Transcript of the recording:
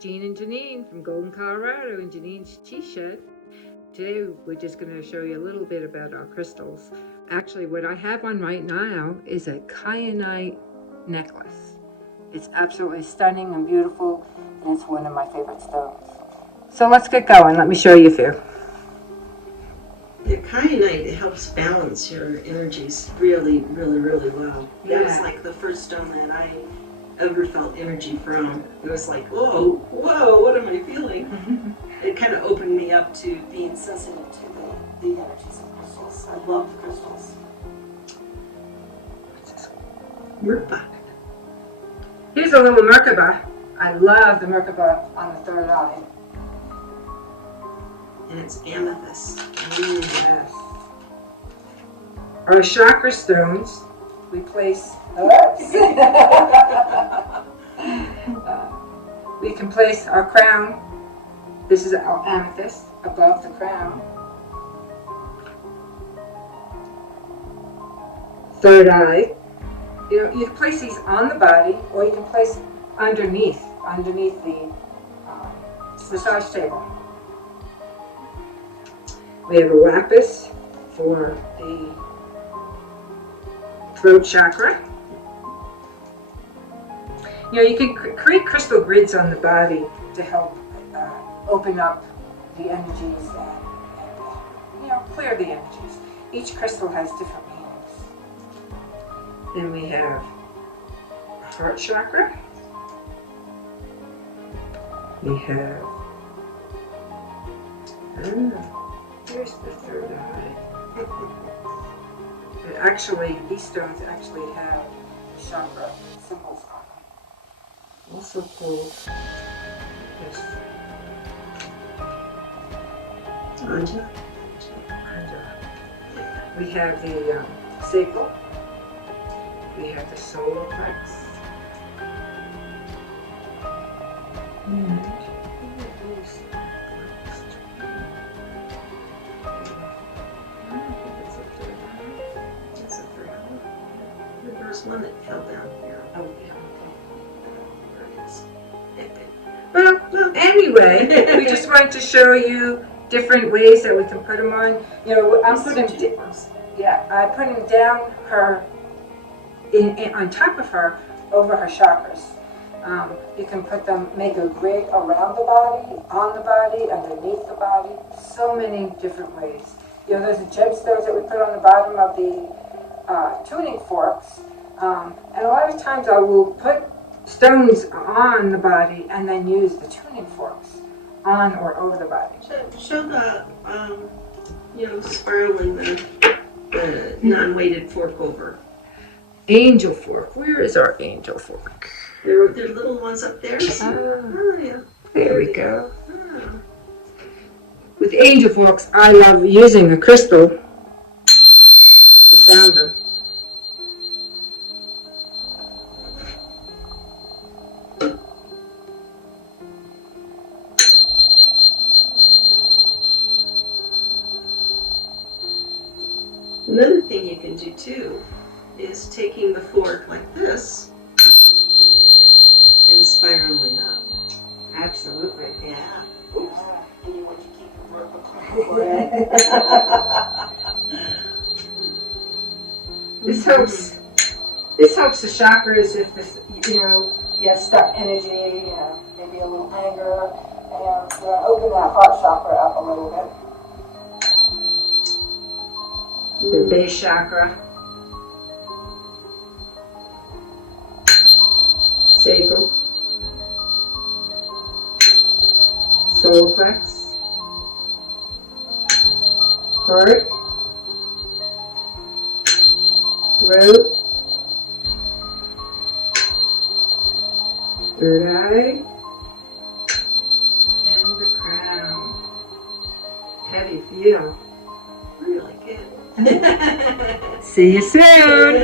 Jean and Janine from Golden, Colorado in Janine's Tea Shed. Today we're just going to show you a little bit about our crystals. Actually, what I have on right now is a kyanite necklace. It's absolutely stunning and beautiful, and it's one of my favorite stones. So let's get going. Let me show you a few. The kyanite, it helps balance your energies really, really, really well. Yeah. That was like the first stone that I ever felt energy from. It was like, whoa, what am I feeling? It kind of opened me up to being sensitive to the energies of crystals. I love crystals. Merkaba. Here's a little Merkaba. I love the Merkaba on the third eye. And it's amethyst. Yes. Our chakra stones, we place. We can place our crown. This is our amethyst above the crown. Third eye. You can place these on the body, or you can place underneath the massage table. We have a lapis for the throat chakra. You can create crystal grids on the body to help open up the energies and clear the energies. Each crystal has different meanings. Then we have heart chakra. We have here's the third eye. And actually, these stones actually have chakra symbols on them. Also called this Anja. We have the sacral. We have the solar plex. And There's one that fell down here. oh yeah. Well, anyway, we just wanted to show you different ways that we can put them on. I'm putting I put them down her, on top of her, over her chakras. You can put them, make a grid around the body, on the body, underneath the body. So many different ways. There's the gemstones that we put on the bottom of the tuning forks. And a lot of times I will put stones on the body and then use the tuning forks on or over the body. Show the, spiraling the non-weighted fork over. Angel fork. Where is our angel fork? There are little ones up there. Oh, yeah. There we go. Oh. With angel forks, I love using a crystal to sound them. Another thing you can do too is taking the fork like this and spiraling up. Absolutely. Yeah. Oops. And you want to keep your vertical. This helps the chakras if this, you have stuck energy, maybe a little anger, and open that heart chakra up a little bit. The base chakra, sacral, solar plex, heart, throat, third eye, and the crown. How do you feel? Really good. See you soon!